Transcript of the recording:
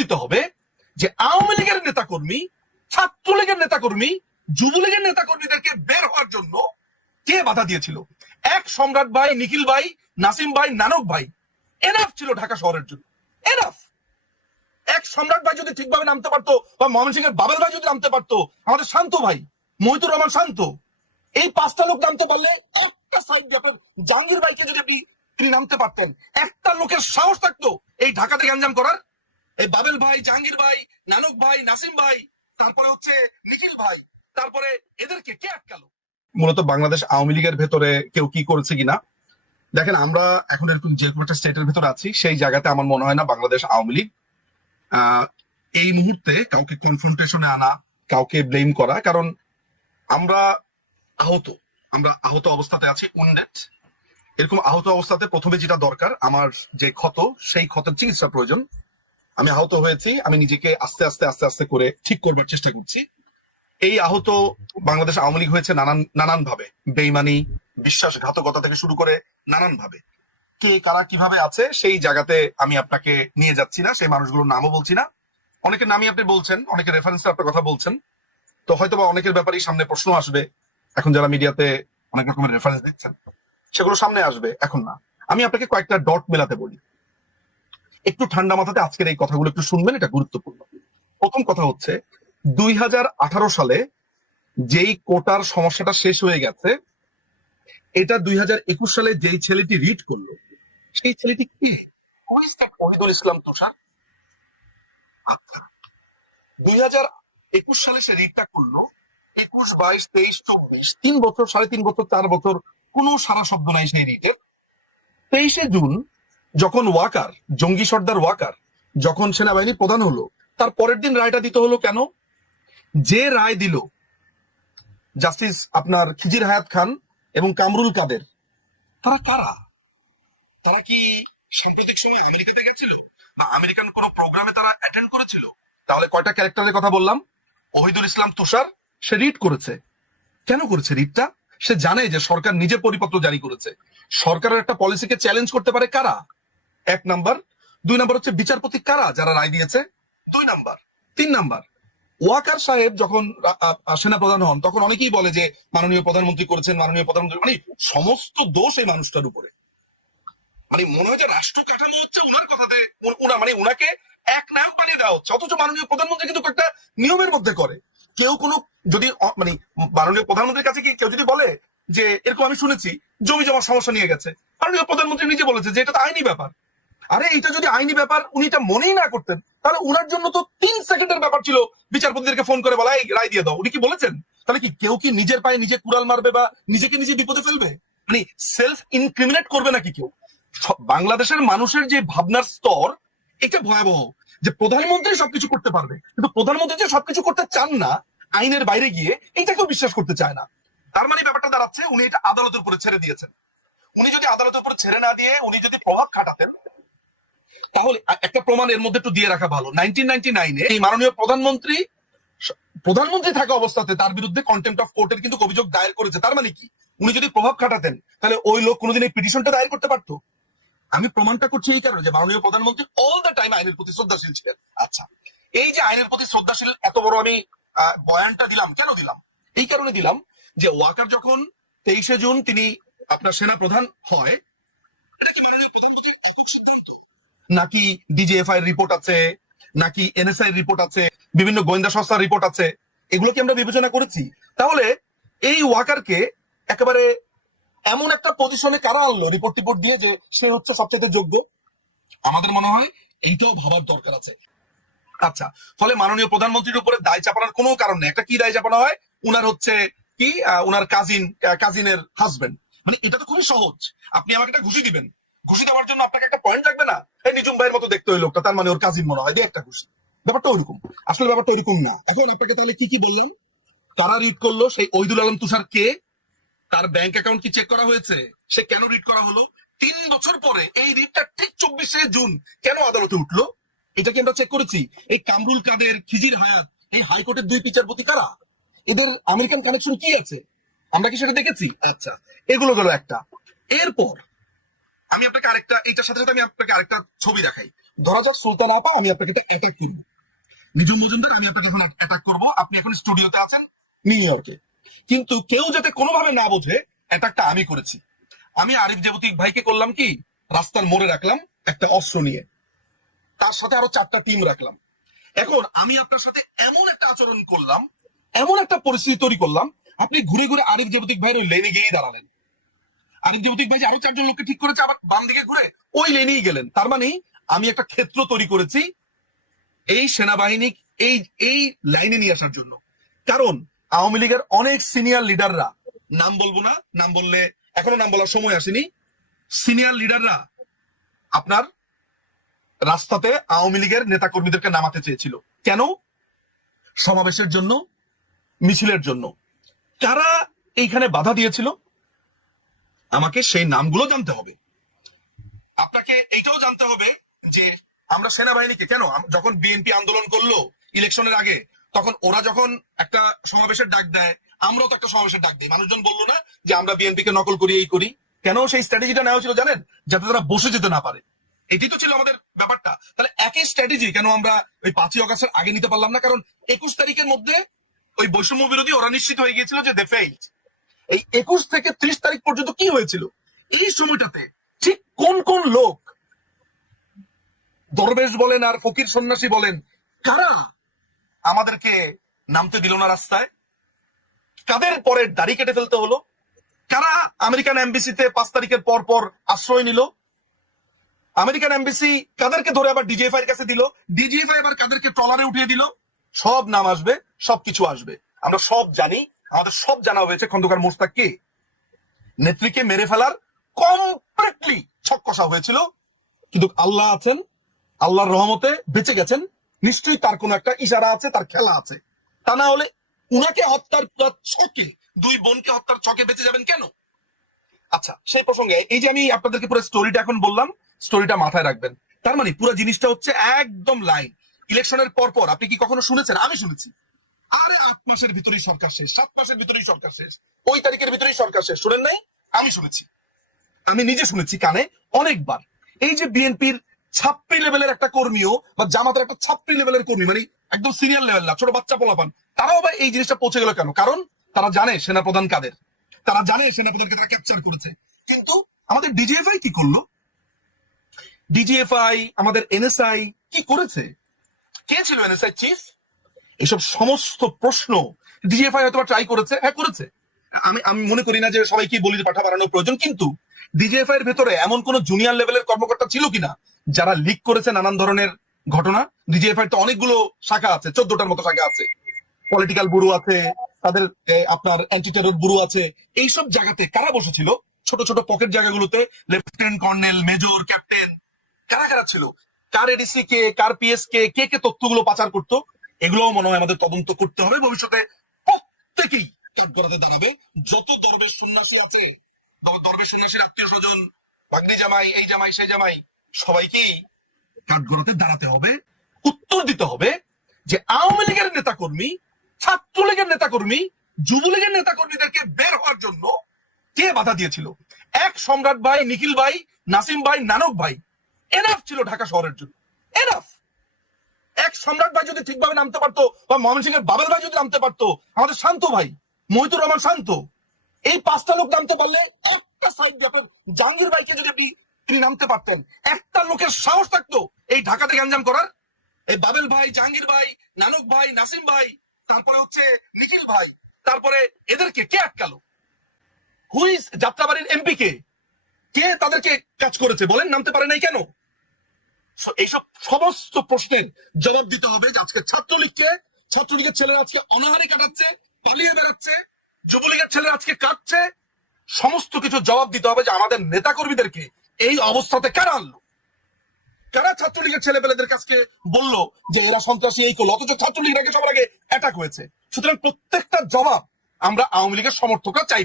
দিতে হবে যে আওয়ামী লীগের নেতাকর্মী ছাত্রলীগের নেতাকর্মী যুবলীগের নেতাকর্মীদেরকে বের হওয়ার জন্য কে বাধা দিয়েছিল এক সম্রাট ভাই নিখিল ভাই নাসিম ভাই নানক ভাই এনাফ ছিল ঢাকা শহরের জন্য এনাফ এক সম্রাট ভাই যদি ঠিকভাবে নামতে পারতো বা ময়মন সিং এর বাবেল ভাই যদি নামতে পারতো আমাদের শান্ত ভাই মহিতুর রহমান শান্ত এই পাঁচটা লোক নামতে পারলে একটা সাইড ব্যাপার জাহাঙ্গীর ভাইকে যদি আপনি নামতে পারতেন একটা লোকের সাহস থাকতো এই ঢাকাতে গ্যাঞ্জাম করার এই বাবেল ভাই জাহাঙ্গীর ভাই নানক ভাই নাসিম ভাই তারপরে হচ্ছে নিখিল ভাই তারপরে এদেরকে কে আটকালো মূলত বাংলাদেশ আওয়ামী লীগের ভেতরে কেউ কি করেছে কিনা দেখেন আমরা এখন এরকম যেরকম একটা স্টেটের ভেতরে আছি সেই জায়গাতে আমার মনে হয় না বাংলাদেশ আওয়ামী লীগ এই মুহূর্তে কাউকে কনফ্রন্টেশনে আনা কাউকে ব্লেম করা কারণ আমরা আহত আমরা আহত অবস্থাতে আছি উন্ডেট এরকম আহত অবস্থাতে প্রথমে যেটা দরকার আমার যে ক্ষত সেই ক্ষতের চিকিৎসা প্রয়োজন আমি আহত হয়েছি আমি নিজেকে আস্তে আস্তে আস্তে আস্তে করে ঠিক করবার চেষ্টা করছি এই আহত বাংলাদেশ আওয়ামী লীগ হয়েছে নানান নানান ভাবে বেইমানি বিশ্বাসঘাতকতা থেকে শুরু করে নানান ভাবে কে কারা কিভাবে আছে সেই জায়গাতে আমি আপনাকে নিয়ে যাচ্ছি না সেই মানুষগুলোর নামও বলছি না অনেকের নামই আপনি বলছেন অনেকের রেফারেন্স আপনার কথা বলছেন তো হয়তো বা অনেকের ব্যাপারেই সামনে প্রশ্ন আসবে এখন যারা মিডিয়াতে অনেক রকমের রেফারেন্স দিচ্ছেন সেগুলো সামনে আসবে এখন না আমি আপনাকে কয়েকটা ডট মেলাতে বলি একটু ঠান্ডা মাথাতে আজকের এই কথাগুলো একটু শুনবেন এটা গুরুত্বপূর্ণ প্রথম কথা হচ্ছে দুই সালে যেই কোটার সমস্যাটা শেষ হয়ে গেছে এটা দুই সালে যেই ছেলেটি রিড করলো সেই ছেলেটি কি ওহিদুল ইসলাম তুষার আচ্ছা দুই একুশ সালে সে রিডটা করলো একুশ বাইশ তেইশ চব্বিশ তিন বছর সাড়ে তিন বছর চার বছর কোনো সারা শব্দ নাই সেই রিটের তেইশে জুন যখন ওয়াকার জঙ্গি সর্দার ওয়াকার যখন সেনাবাহিনী প্রধান হলো তার পরের দিন রায়টা দিতে হলো কেন যে রায় দিল জাস্টিস আপনার খিজির হায়াত খান এবং কামরুল কাদের তারা কারা তারা কি সাম্প্রতিক সময় আমেরিকাতে গেছিল বা আমেরিকান কোনো প্রোগ্রামে তারা অ্যাটেন্ড করেছিল তাহলে কয়টা ক্যারেক্টারের কথা বললাম ওহিদুল ইসলাম তুষার সে রিট করেছে কেন করেছে রিটটা সে জানে যে সরকার নিজে পরিপত্র জারি করেছে সরকারের একটা পলিসিকে চ্যালেঞ্জ করতে পারে কারা এক নাম্বার দুই নাম্বার হচ্ছে বিচারপতি কারা যারা রায় দিয়েছে দুই নাম্বার তিন নাম্বার ওয়াকার সাহেব যখন সেনাপ্রধান হন তখন অনেকেই বলে যে মাননীয় প্রধানমন্ত্রী করেছেন মাননীয় প্রধানমন্ত্রী মানে সমস্ত দোষ এই মানুষটার উপরে মানে মনে হয় যে রাষ্ট্র কাঠামো হচ্ছে ওনার কথাতে ওনা মানে ওনাকে এক নায়ক বানিয়ে দেওয়া হচ্ছে অথচ মাননীয় প্রধানমন্ত্রী কিন্তু একটা নিয়মের মধ্যে করে কেউ কোনো যদি মানে মাননীয় প্রধানমন্ত্রীর কাছে কি কেউ যদি বলে যে এরকম আমি শুনেছি জমি জমা সমস্যা নিয়ে গেছে মাননীয় প্রধানমন্ত্রী নিজে বলেছে যে এটা তো আইনি ব্যাপার আরে এটা যদি আইনি ব্যাপার উনি এটা মনেই না করতেন তাহলে উনার জন্য তো তিন সেকেন্ডের ব্যাপার ছিল বিচারপতিদেরকে ফোন করে বলা এই রায় দিয়ে দাও উনি কি বলেছেন তাহলে কি কেউ কি নিজের পায়ে নিজে কুড়াল মারবে বা নিজেকে নিজে বিপদে ফেলবে মানে সেলফ ইনক্রিমিনেট করবে নাকি কেউ বাংলাদেশের মানুষের যে ভাবনার স্তর এটা ভয়াবহ যে প্রধানমন্ত্রী সবকিছু করতে পারবে কিন্তু প্রধানমন্ত্রী যে সবকিছু করতে চান না আইনের বাইরে গিয়ে এইটা কেউ বিশ্বাস করতে চায় না তার মানে ব্যাপারটা দাঁড়াচ্ছে উনি এটা আদালতের উপরে ছেড়ে দিয়েছেন উনি যদি আদালতের উপর ছেড়ে না দিয়ে উনি যদি প্রভাব খাটাতেন তাহলে একটা প্রমাণ এর মধ্যে একটু দিয়ে রাখা ভালো নাইনটিন এই মাননীয় প্রধানমন্ত্রী প্রধানমন্ত্রী থাকা অবস্থাতে তার বিরুদ্ধে কন্টেম্প অফ কোর্টের কিন্তু অভিযোগ দায়ের করেছে তার মানে কি উনি যদি প্রভাব খাটাতেন তাহলে ওই লোক কোনোদিন এই পিটিশনটা দায়ের করতে পারতো আমি প্রমাণটা করছি এই কারণে যে মাননীয় প্রধানমন্ত্রী অল দ্য টাইম আইনের প্রতি শ্রদ্ধাশীল ছিলেন আচ্ছা এই যে আইনের প্রতি শ্রদ্ধাশীল এত বড় আমি বয়ানটা দিলাম কেন দিলাম এই কারণে দিলাম যে ওয়াকার যখন তেইশে জুন তিনি আপনার সেনা প্রধান হয় নাকি ডিজিএফআই রিপোর্ট আছে নাকি এনএসআই রিপোর্ট আছে বিভিন্ন গোয়েন্দা সংস্থার রিপোর্ট আছে এগুলো কি আমরা বিবেচনা করেছি তাহলে এই ওয়াকারকে একেবারে এমন একটা পজিশনে কারা আনলো রিপোর্ট টিপোর্ট দিয়ে যে সে হচ্ছে সবচেয়ে যোগ্য আমাদের মনে হয় এইটাও ভাবার দরকার আছে আচ্ছা ফলে মাননীয় প্রধানমন্ত্রীর উপরে দায় চাপানোর কোনো কারণ নেই একটা কি দায় চাপানো হয় উনার হচ্ছে কি উনার কাজিন কাজিনের হাজবেন্ড মানে এটা তো খুবই সহজ আপনি আমাকে একটা ঘুষি দিবেন ঘুষি দেওয়ার জন্য আপনাকে একটা পয়েন্ট লাগবে না এই নিজুম ভাইয়ের মতো দেখতে ওই লোকটা তার মানে ওর কাজিন মনে হয় একটা ঘুষি ব্যাপারটা ওইরকম আসলে ব্যাপারটা ওইরকম না এখন আপনাকে তাহলে কি কি বললাম কারা রিড করলো সেই ঐদুল আলম তুষার কে তার ব্যাংক অ্যাকাউন্ট কি চেক করা হয়েছে সে কেন রিড করা হলো তিন বছর পরে এই রিটটা ঠিক চব্বিশে জুন কেন আদালতে উঠলো এটা কি আমরা চেক করেছি এই কামরুল কাদের খিজির হায়াত এই হাইকোর্টের দুই বিচারপতি কারা এদের আমেরিকান কানেকশন কি আছে আমরা কি সেটা দেখেছি আচ্ছা এগুলো গেল একটা এরপর আমি আপনাকে আরেকটা এইটার সাথে সাথে আমি আপনাকে আরেকটা ছবি দেখাই ধরা যাক সুলতান আপা আমি আপনাকে এটা অ্যাটাক করবো নিজম মজুমদার আমি আপনাকে এখন অ্যাটাক করবো আপনি এখন স্টুডিওতে আছেন নিউ ইয়র্কে কিন্তু কেউ যাতে কোনোভাবে না বোঝে অ্যাটাকটা আমি করেছি আমি আরিফ জাবতিক ভাইকে করলাম কি রাস্তার মোড়ে রাখলাম একটা অস্ত্র নিয়ে তার সাথে আরো চারটা টিম রাখলাম এখন আমি আপনার সাথে এমন একটা আচরণ করলাম এমন একটা পরিস্থিতি তৈরি করলাম আপনি ঘুরে ঘুরে আরিফ জেবতিক ভাইয়ের ওই লেনে গিয়েই দাঁড়ালেন আর জ্যোতিক ভাই যে আরো চারজন লোককে ঠিক করেছে আবার বাম দিকে ঘুরে ওই লেনেই গেলেন তার মানে আমি একটা ক্ষেত্র তৈরি করেছি এই সেনাবাহিনী এই এই লাইনে নিয়ে আসার জন্য কারণ আওয়ামী লীগের অনেক সিনিয়র লিডাররা নাম বলবো না নাম বললে এখনো নাম বলার সময় আসেনি সিনিয়র লিডাররা আপনার রাস্তাতে আওয়ামী লীগের নেতাকর্মীদেরকে নামাতে চেয়েছিল কেন সমাবেশের জন্য মিছিলের জন্য কারা এইখানে বাধা দিয়েছিল আমাকে সেই নামগুলো জানতে হবে আপনাকে এইটাও জানতে হবে যে আমরা সেনাবাহিনীকে কেন যখন বিএনপি আন্দোলন করলো ইলেকশনের আগে তখন ওরা যখন একটা সমাবেশের ডাক দেয় আমরাও তো একটা সমাবেশের ডাক দিই মানুষজন বললো না যে আমরা বিএনপি কে নকল করি এই করি কেন সেই স্ট্র্যাটেজিটা নেওয়া ছিল জানেন যাতে তারা বসে যেতে না পারে এটি তো ছিল আমাদের ব্যাপারটা তাহলে একই স্ট্র্যাটেজি কেন আমরা ওই পাঁচই অগাস্টের আগে নিতে পারলাম না কারণ একুশ তারিখের মধ্যে ওই বৈষম্য বিরোধী ওরা নিশ্চিত হয়ে গিয়েছিল যে দে ফেইল্ড এই একুশ থেকে ত্রিশ তারিখ পর্যন্ত কি হয়েছিল এই সময়টাতে ঠিক কোন কোন লোক দরবেশ বলেন আর ফকির সন্ন্যাসী বলেন কারা আমাদেরকে নামতে দিল না রাস্তায় কাদের পরে দাড়ি কেটে ফেলতে হলো কারা আমেরিকান এমবিসিতে পাঁচ তারিখের পর পর আশ্রয় নিল আমেরিকান এমবিসি কাদেরকে ধরে আবার ডিজিএফআই এর কাছে দিল ডিজিএফআই আবার কাদেরকে ট্রলারে উঠিয়ে দিল সব নাম আসবে সবকিছু আসবে আমরা সব জানি আমাদের সব জানা হয়েছে খন্দকার মোস্তাক কে নেত্রীকে মেরে ফেলার কমপ্লিটলি ছক কষা হয়েছিল কিন্তু আল্লাহ আছেন আল্লাহর রহমতে বেঁচে গেছেন নিশ্চয়ই তার কোন একটা ইশারা আছে তার খেলা আছে তা না হলে উনাকে হত্যার ছকে দুই বোনকে হত্যার ছকে বেঁচে যাবেন কেন আচ্ছা সেই প্রসঙ্গে এই যে আমি আপনাদেরকে পুরো স্টোরিটা এখন বললাম স্টোরিটা মাথায় রাখবেন তার মানে পুরো জিনিসটা হচ্ছে একদম লাইন ইলেকশনের পর পর আপনি কি কখনো শুনেছেন আমি শুনেছি আরে আট মাসের ভিতরেই সরকার শেষ সাত মাসের ভিতরেই সরকার শেষ ওই তারিখের ভিতরেই সরকার শেষ শুনেন নাই আমি শুনেছি আমি নিজে শুনেছি কানে অনেকবার এই যে বিএনপির ছাপ্পি লেভেলের একটা কর্মীও বা জামাতের একটা ছাপ্পি লেভেলের কর্মী মানে একদম সিরিয়াল লেভেল না ছোট বাচ্চা পোলাপান তারাও বা এই জিনিসটা পৌঁছে গেল কেন কারণ তারা জানে সেনাপ্রধান কাদের তারা জানে সেনাপ্রধানকে তারা ক্যাপচার করেছে কিন্তু আমাদের ডিজিএফআই কি করলো ডিজিএফআই আমাদের এনএসআই কি করেছে কে ছিল এনএসআই চিফ এসব সমস্ত প্রশ্ন ডিজিএফআই হয়তো ট্রাই করেছে হ্যাঁ করেছে আমি আমি মনে করি না যে সবাইকে বলি পাঠা বাড়ানোর প্রয়োজন কিন্তু ডিজিএফআই এর ভেতরে এমন কোন জুনিয়র লেভেলের কর্মকর্তা ছিল কিনা যারা লিক করেছে নানান ধরনের ঘটনা ডিজিএফআই তো অনেকগুলো শাখা আছে চোদ্দটার মতো শাখা আছে পলিটিক্যাল ব্যুরো আছে তাদের আপনার অ্যান্টি টেরর ব্যুরো আছে এইসব জায়গাতে কারা বসেছিল ছোট ছোট পকেট জায়গাগুলোতে লেফটেন্যান্ট কর্নেল মেজর ক্যাপ্টেন কারা কারা ছিল কার এডিসি কে কার পিএস কে কে কে তথ্যগুলো পাচার করতো এগুলোও মনে হয় আমাদের তদন্ত করতে হবে ভবিষ্যতে প্রত্যেকেই কাঠগড়াতে দাঁড়াবে যত দরবের সন্ন্যাসী আছে দরবের সন্ন্যাসীর আত্মীয় স্বজন বাগনি জামাই এই জামাই সেই জামাই সবাইকেই কাঠগড়াতে দাঁড়াতে হবে উত্তর দিতে হবে যে আওয়ামী লীগের নেতাকর্মী ছাত্রলীগের নেতাকর্মী যুবলীগের নেতাকর্মীদেরকে বের হওয়ার জন্য কে বাধা দিয়েছিল এক সম্রাট ভাই নিখিল ভাই নাসিম ভাই নানক ভাই এনাফ ছিল ঢাকা শহরের জন্য সম্রাট ভাই যদি ঠিকভাবে নামতে পারতো বা ময়মন সিং এর বাবেল ভাই যদি নামতে পারতো আমাদের শান্ত ভাই মহিতুর রহমান শান্ত এই পাঁচটা লোক নামতে পারলে একটা সাইড ব্যাপার জাহাঙ্গীর ভাইকে যদি আপনি তিনি নামতে পারতেন একটা লোকের সাহস থাকতো এই ঢাকাতে থেকে করার এই বাবেল ভাই জাহাঙ্গীর ভাই নানক ভাই নাসিম ভাই তারপরে হচ্ছে নিখিল ভাই তারপরে এদেরকে কে আটকালো হুইস যাত্রাবাড়ির এমপি কে কে তাদেরকে কাজ করেছে বলেন নামতে পারে নাই কেন এইসব সমস্ত প্রশ্নের জবাব দিতে হবে যে আজকে ছাত্রলীগকে ছাত্রলীগের ছেলেরা আজকে অনাহারে কাটাচ্ছে পালিয়ে বেড়াচ্ছে যুবলীগের ছেলেরা আজকে কাটছে সমস্ত কিছু জবাব দিতে হবে যে আমাদের নেতা কর্মীদেরকে এই অবস্থাতে কারা আনলো কারা ছাত্রলীগের ছেলেপেলেদের কাছে বললো যে এরা সন্ত্রাসী এই করলো অথচ ছাত্রলীগটাকে সবার আগে অ্যাটাক হয়েছে সুতরাং প্রত্যেকটা জবাব আমরা আওয়ামী লীগের সমর্থকরা চাই